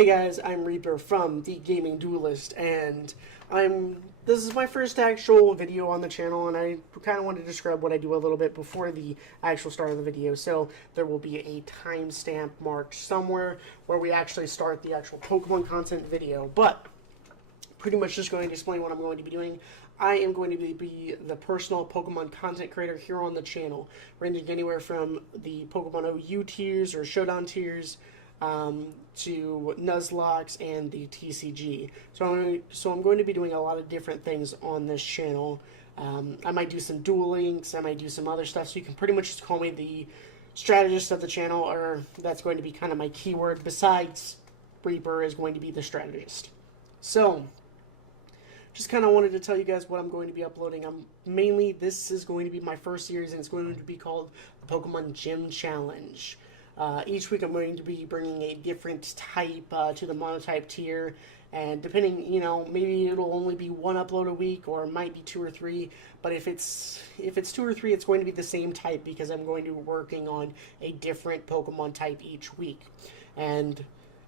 Hey guys, I'm Reaper from The Gaming Duelist, and this is my first actual video on the channel, and I kind of want to describe what I do a little bit before the actual start of the video. So there will be a timestamp marked somewhere where we actually start the actual Pokemon content video, but pretty much just going to explain what I'm going to be doing. I am going to be the personal Pokemon content creator here on the channel, ranging anywhere from the Pokemon OU tiers or Showdown tiers to Nuzlocke and the TCG. So I'm going to be doing a lot of different things on this channel. I might do some Duel Links, I might do some other stuff, so you can pretty much just call me the strategist of the channel, or that's going to be kind of my keyword, besides Reaper is going to be the strategist. So, just kind of wanted to tell you guys what I'm going to be uploading. This is going to be my first series, and it's going to be called the Pokemon Gym Challenge. Each week I'm going to be bringing a different type to the monotype tier, and depending, maybe it'll only be one upload a week, or it might be 2 or 3, but if it's 2 or 3, it's going to be the same type, because I'm going to be working on a different Pokemon type each week. And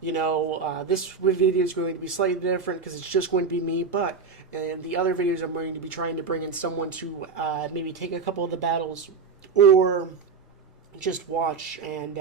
this video is going to be slightly different because it's just going to be me, but in the other videos I'm going to be trying to bring in someone to maybe take a couple of the battles, or just watch and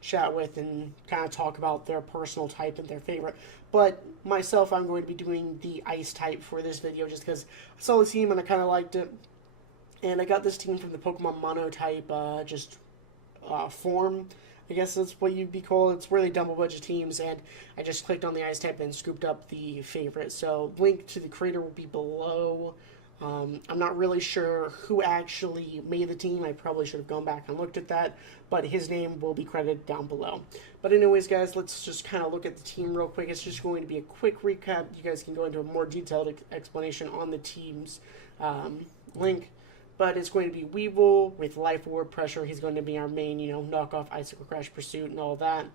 chat with and kind of talk about their personal type and their favorite. But myself, I'm going to be doing the ice type for this video just because I saw the team and I kind of liked it. And I got this team from the Pokemon Monotype form. I guess that's what you'd be called. It's really dumb a bunch of teams, and I just clicked on the ice type and scooped up the favorite. So link to the creator will be below. I'm not really sure who actually made the team. I probably should have gone back and looked at that, but his name will be credited down below. But anyways, guys, let's just kind of look at the team real quick. It's just going to be a quick recap. You guys can go into a more detailed explanation on the team's link. But it's going to be Weevil with Life Orb Pressure. He's going to be our main, knockoff Icicle Crash Pursuit and all that.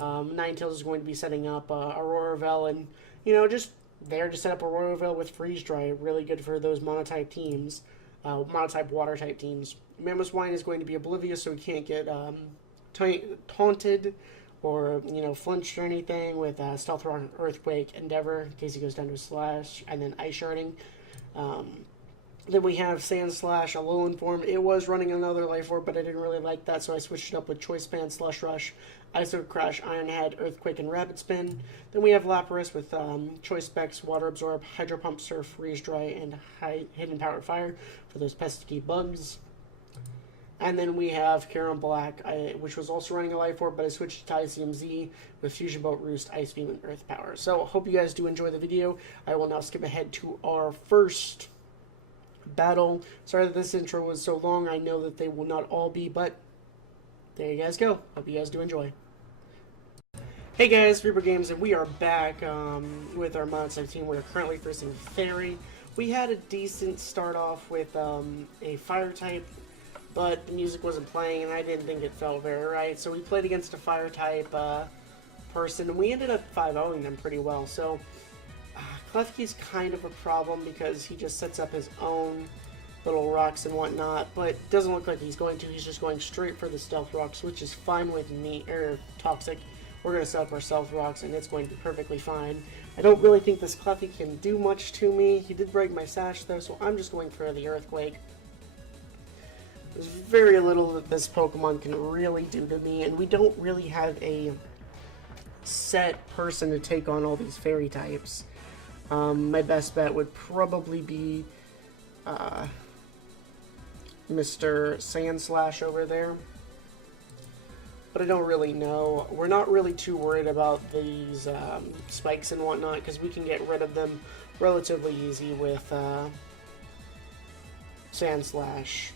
Ninetales is going to be setting up Auroraville, and, just there to set up Auroraville with Freeze Dry. Really good for those monotype teams, monotype water type teams. Mamoswine is going to be oblivious, so he can't get taunted or, flinched or anything with Stealth Rock, Earthquake, Endeavor, in case he goes down to a Slash, and then Ice Sharding. Then we have Sand Slash, a Alolan form. It was running another Life Orb, but I didn't really like that, so I switched it up with Choice Band, Slush Rush, Icicle Crash, Iron Head, Earthquake, and Rapid Spin. Then we have Lapras with Choice Specs, Water Absorb, Hydro Pump, Surf, Freeze Dry, and Hidden Power Fire for those pesky bugs. And then we have Karen Black, which was also running a Life Orb, but I switched to Tycium Z with Fusion Bolt, Roost, Ice Beam, and Earth Power. So, hope you guys do enjoy the video. I will now skip ahead to our first battle. Sorry that this intro was so long. I know that they will not all be, but there you guys go. Hope you guys do enjoy. Hey guys, Reaper Games, and we are back with our monotype team. We're currently facing Fairy. We had a decent start off with a Fire type, but the music wasn't playing, and I didn't think it felt very right. So we played against a Fire type person, and we ended up 5-0ing them pretty well. So Klefki's kind of a problem because he just sets up his own little rocks and whatnot, but it doesn't look like he's going to. He's just going straight for the Stealth Rocks, which is fine with me, or Toxic. We're going to set up our Stealth Rocks, and it's going to be perfectly fine. I don't really think this Klefki can do much to me. He did break my Sash, though, so I'm just going for the Earthquake. There's very little that this Pokemon can really do to me, and we don't really have a set person to take on all these Fairy types. My best bet would probably be Mr. Sand Slash over there, but I don't really know. We're not really too worried about these spikes and whatnot because we can get rid of them relatively easy with Sand Slash.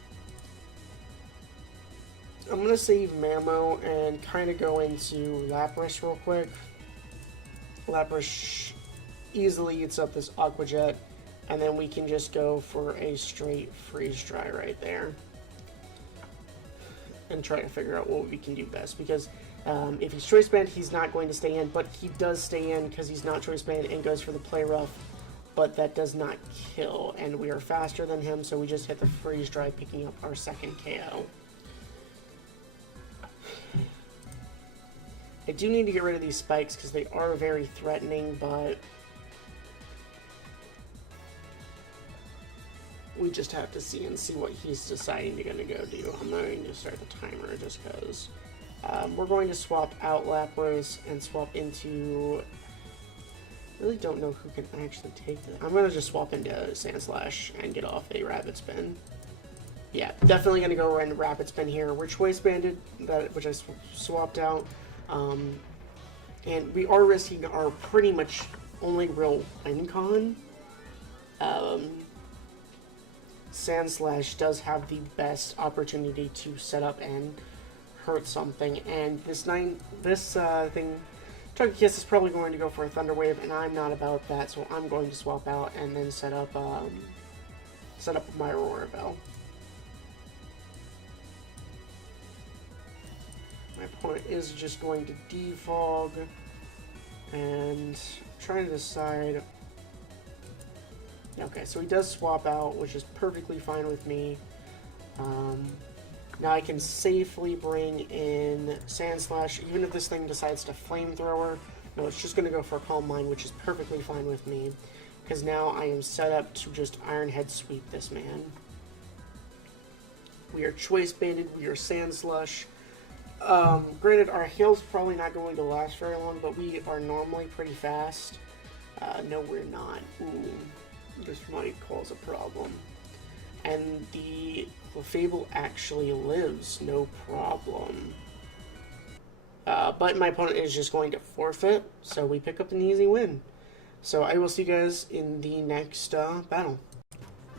I'm going to save Mamo and kind of go into Lapras real quick. Lapras easily eats up this Aqua Jet, and then we can just go for a straight Freeze Dry right there and try to figure out what we can do best, because if he's Choice Band, he's not going to stay in, but he does stay in because he's not Choice Band and goes for the Play Rough, but that does not kill, and we are faster than him, so we just hit the Freeze Dry, picking up our second KO. I do need to get rid of these spikes because they are very threatening, but we just have to see what he's deciding to gonna go do. I'm not going to start the timer just because. We're going to swap out Lapras and swap into... I really don't know who can actually take this. I'm going to just swap into Sandslash and get off a Rapid Spin. Yeah, definitely going to go run Rapid Spin here. We're Choice Banded, which I swapped out. And we are risking our pretty much only real win con. Sandslash does have the best opportunity to set up and hurt something, and this thing, Chunky Kiss is probably going to go for a Thunder Wave, and I'm not about that, so I'm going to swap out and then set up my Aurora Bell. My opponent is just going to defog, and trying to decide. Okay, so he does swap out, which is perfectly fine with me. Now I can safely bring in Sandslash, even if this thing decides to Flamethrower. No, it's just going to go for a Calm Mind, which is perfectly fine with me. Because now I am set up to just Iron Head sweep this man. We are Choice Banded, we are Sandslush. Granted, our Hail's probably not going to last very long, but we are normally pretty fast. No, we're not. Ooh, this might cause a problem. And the Clefable actually lives, no problem. But my opponent is just going to forfeit, so we pick up an easy win. So I will see you guys in the next battle.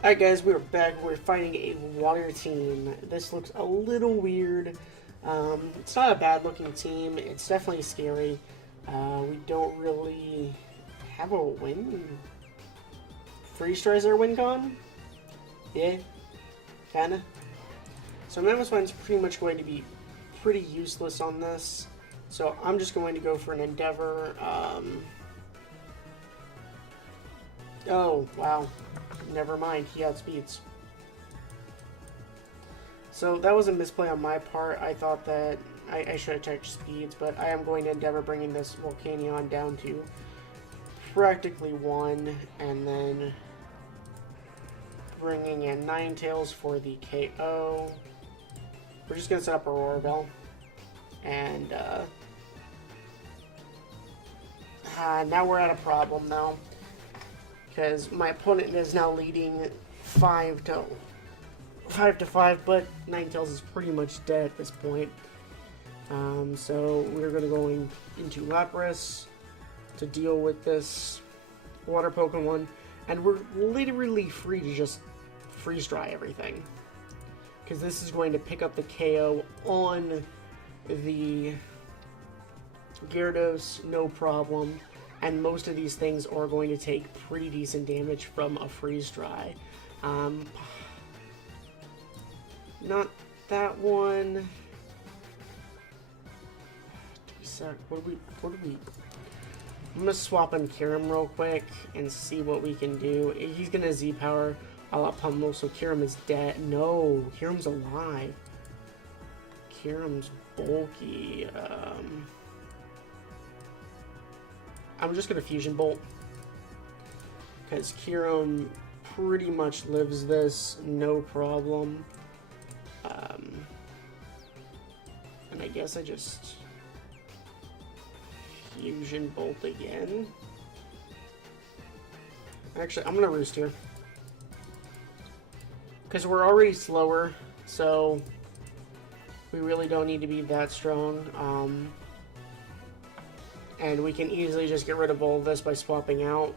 Alright guys, we are back. We're fighting a water team. This looks a little weird. It's not a bad looking team. It's definitely scary. We don't really have a win. Freeze tries our win con? Yeah, kinda. So Mamoswine's pretty much going to be pretty useless on this. So I'm just going to go for an Endeavor. Oh, wow. Never mind, he outspeeds. So that was a misplay on my part. I thought that I should have checked speeds, but I am going to Endeavor bringing this Volcanion down to practically 1, and then bringing in Ninetales for the KO. We're just going to set up Aurora Bell. And now we're at a problem now. Because my opponent is now leading 5 to 5, but Ninetales is pretty much dead at this point. So we're going to go into Lapras to deal with this water Pokemon. And we're literally free to just freeze dry everything. Because this is going to pick up the KO on the Gyarados, no problem. And most of these things are going to take pretty decent damage from a freeze dry. Not that one. What do we? I'm gonna swap on Kyurem real quick and see what we can do. He's gonna Z-Power a la Pummel, so Kyurem is dead. No, Kyurem's alive. Kyurem's bulky. I'm just gonna Fusion Bolt. Because Kyurem pretty much lives this, no problem. And I guess I just Fusion Bolt again. Actually, I'm gonna Roost here. Because we're already slower, so we really don't need to be that strong. And we can easily just get rid of all of this by swapping out.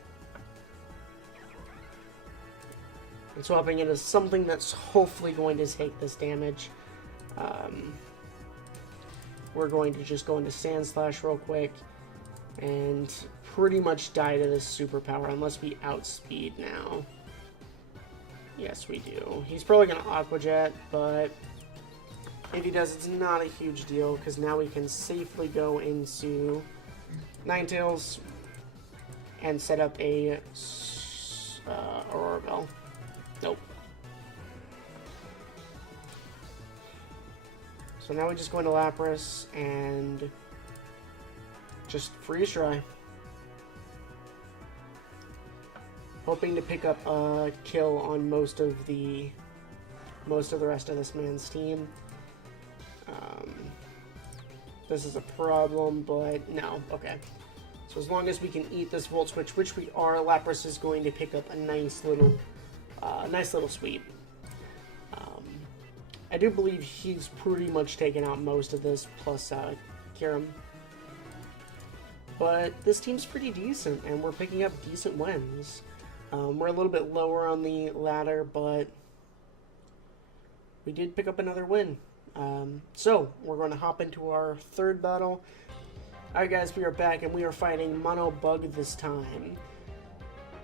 And swapping into something that's hopefully going to take this damage. We're going to just go into Sandslash real quick and pretty much die to this superpower unless we outspeed now. Yes, we do. He's probably going to Aqua Jet, but if he does, it's not a huge deal because now we can safely go into Ninetales and set up a Aurora Bell. Nope. So now we just go into Lapras and just freeze dry. Hoping to pick up a kill on most of the rest of this man's team. This is a problem, but no. Okay. So as long as we can eat this Volt Switch, which we are, Lapras is going to pick up a nice little sweep. I do believe he's pretty much taken out most of this, plus Kiram. But this team's pretty decent, and we're picking up decent wins. We're a little bit lower on the ladder, but we did pick up another win. So, we're going to hop into our third battle. Alright guys, we are back, and we are fighting Mono Bug this time.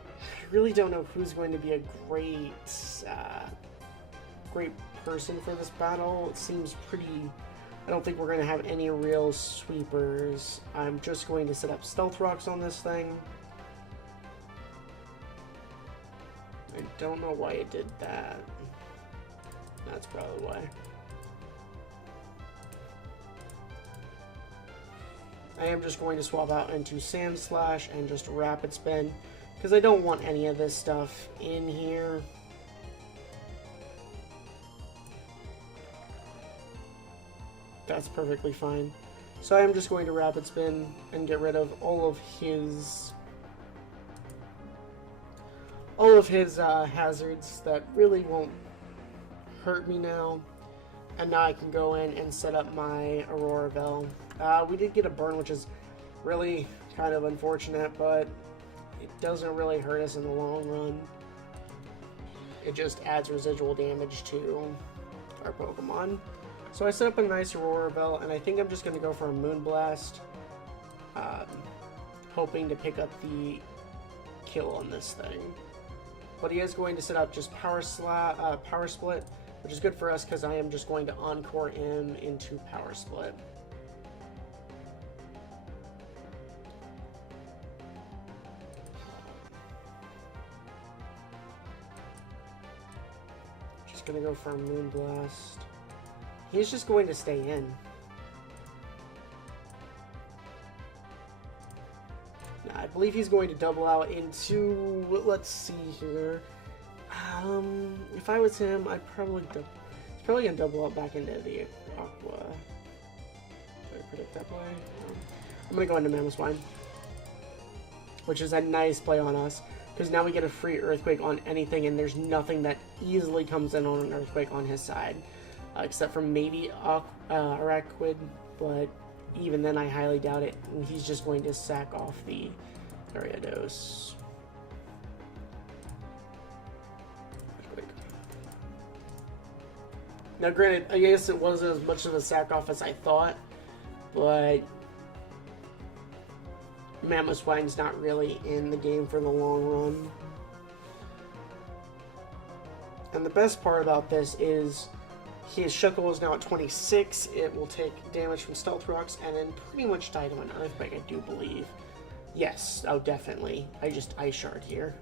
I really don't know who's going to be a great person for this battle. It seems pretty... I don't think we're going to have any real sweepers. I'm just going to set up Stealth Rocks on this thing. I don't know why it did that. That's probably why. I am just going to swap out into Sand Slash and just Rapid Spin, because I don't want any of this stuff in here. That's perfectly fine. So I am just going to Rapid Spin and get rid of all of his hazards that really won't hurt me now. And now I can go in and set up my Aurora Veil. We did get a burn, which is really kind of unfortunate, but it doesn't really hurt us in the long run. It just adds residual damage to our Pokemon. So I set up a nice Aurora Veil, and I think I'm just going to go for a Moonblast, hoping to pick up the kill on this thing. But he is going to set up just Power Split, which is good for us because I am just going to Encore him into Power Split. Just going to go for a Moonblast. He's just going to stay in. I believe he's going to double out into, let's see here. If I was him, I'd probably, he's probably going to double out back into the Aqua. Did I predict that play? No. I'm going to go into Mamoswine, which is a nice play on us, because now we get a free Earthquake on anything, and there's nothing that easily comes in on an Earthquake on his side. Except for maybe Araquid, but even then I highly doubt it. And he's just going to sack off the Ariados. Now granted, I guess it wasn't as much of a sack off as I thought, but Mamoswine's not really in the game for the long run. And the best part about this is his Shuckle is now at 26. It will take damage from Stealth Rocks and then pretty much die to an Earthquake, I do believe. Yes, oh definitely. I just Ice Shard here.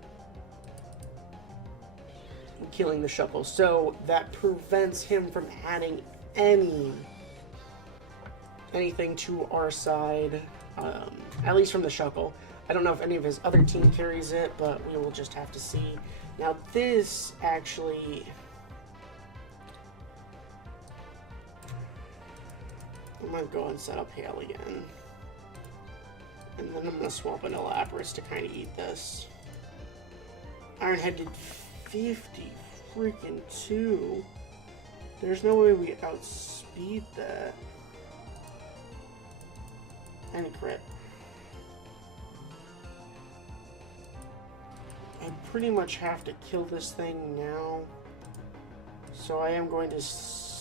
Killing the Shuckle. So that prevents him from adding anything to our side. At least from the Shuckle. I don't know if any of his other team carries it, but we will just have to see. Now this actually... I'm going to go and set up Hail again. And then I'm going to swap into Lapras to kind of eat this. Ironhead did 50 freaking 2. There's no way we outspeed that. And a crit. I pretty much have to kill this thing now. So I am going to sub.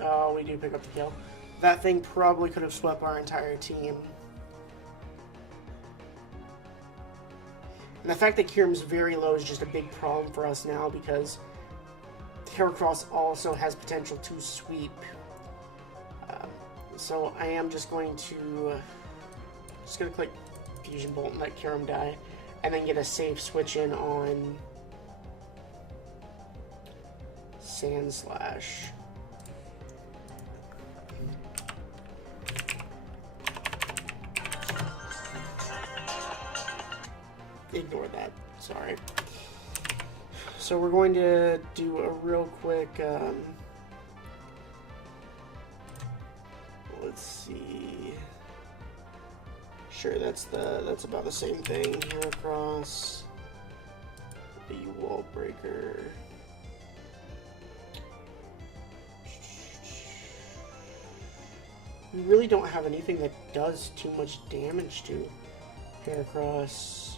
Oh, we do pick up the kill. That thing probably could have swept our entire team. And the fact that Kyurem's very low is just a big problem for us now because Heracross also has potential to sweep. So I am just going to click Fusion Bolt and let Kyurem die, and then get a safe switch in on Sand Slash. ignore that. Sorry. So we're going to do a real quick, let's see. Sure, that's about the same thing. Heracross, the wall breaker. We really don't have anything that does too much damage to Heracross.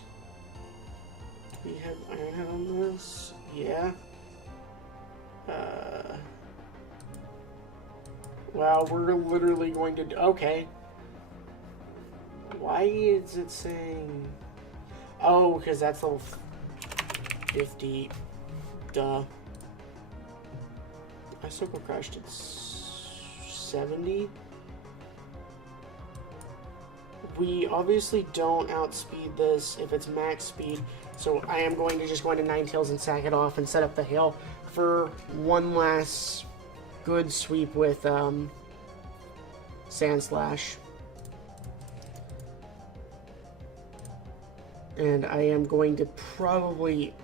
We have Iron Head on this. Yeah. Wow, we're literally going to... Okay. Why is it saying... Oh, because that's level 50. Duh. Icicle crashed at 70. We obviously don't outspeed this if it's max speed, so I am going to just go into Ninetales and sack it off and set up the hail for one last good sweep with Sand Slash. And I am going to probably...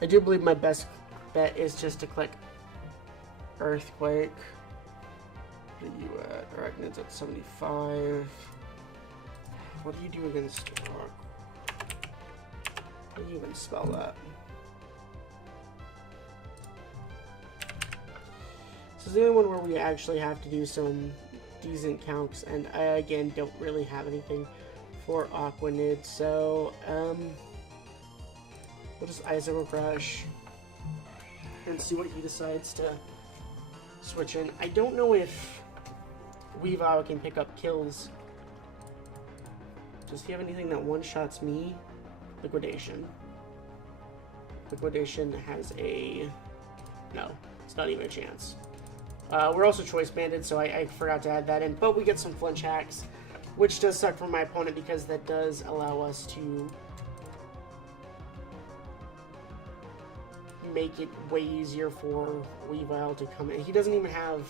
I do believe my best bet is just to click Earthquake. What are you at? Arachnid's at 75. What do you do against Rock? How do you even spell that? This is the only one where we actually have to do some decent counts, and I again don't really have anything for Aquanid, so we'll just Icicle Crush and see what he decides to switch in. I don't know if Weavile can pick up kills. Does he have anything that one-shots me? Liquidation. Liquidation has a... No, it's not even a chance. We're also choice banded, so I forgot to add that in. But we get some flinch hacks, which does suck for my opponent because that does allow us to make it way easier for Weavile to come in. He doesn't even have...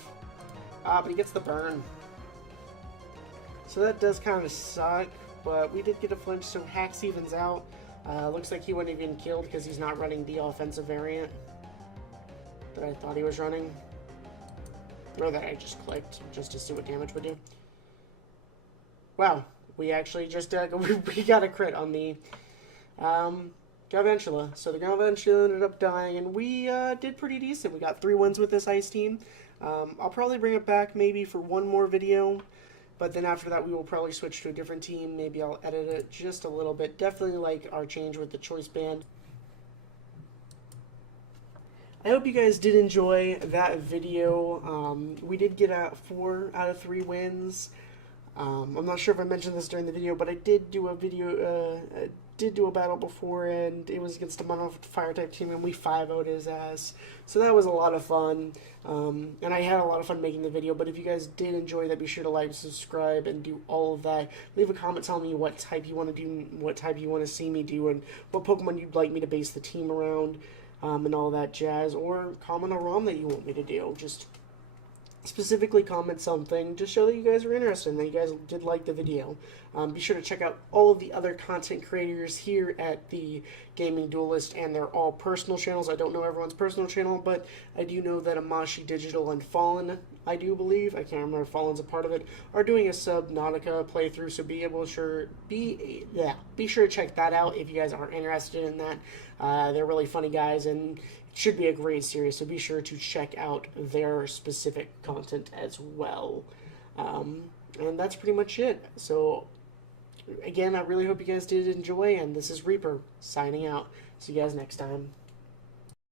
but he gets the burn. So that does kind of suck, but we did get a flinch, so Hacks evens out. Looks like he wouldn't even killed because he's not running the offensive variant that I thought he was running. Or that I just clicked just to see what damage would do. Wow, we actually just we got a crit on the Galvantula. So the Galvantula ended up dying, and we did pretty decent. We got 3 wins with this ice team. I'll probably bring it back maybe for one more video, but then after that we will probably switch to a different team. Maybe I'll edit it just a little bit. Definitely like our change with the choice band. I hope you guys did enjoy that video. We did get 4 out of 3 wins. I'm not sure if I mentioned this during the video, but I did do a video, did do a battle before, and it was against a mono fire type team, and we 5-0'd his ass. So that was a lot of fun, and I had a lot of fun making the video. But if you guys did enjoy that, be sure to like, subscribe, and do all of that. Leave a comment telling me what type you want to do, what type you want to see me do, and what Pokemon you'd like me to base the team around. And all that jazz, or comment a ROM that you want me to do. Just specifically comment something to show that you guys are interested and that you guys did like the video. Be sure to check out all of the other content creators here at the Gaming Duelist, and they're all personal channels. I don't know everyone's personal channel, but I do know that Amashi Digital and Fallen, I do believe, I can't remember if Fallen's a part of it, are doing a Subnautica playthrough, so be sure to check that out if you guys are interested in that. They're really funny guys, and it should be a great series, so be sure to check out their specific content as well. And that's pretty much it. So, again, I really hope you guys did enjoy, and this is Reaper, signing out. See you guys next time.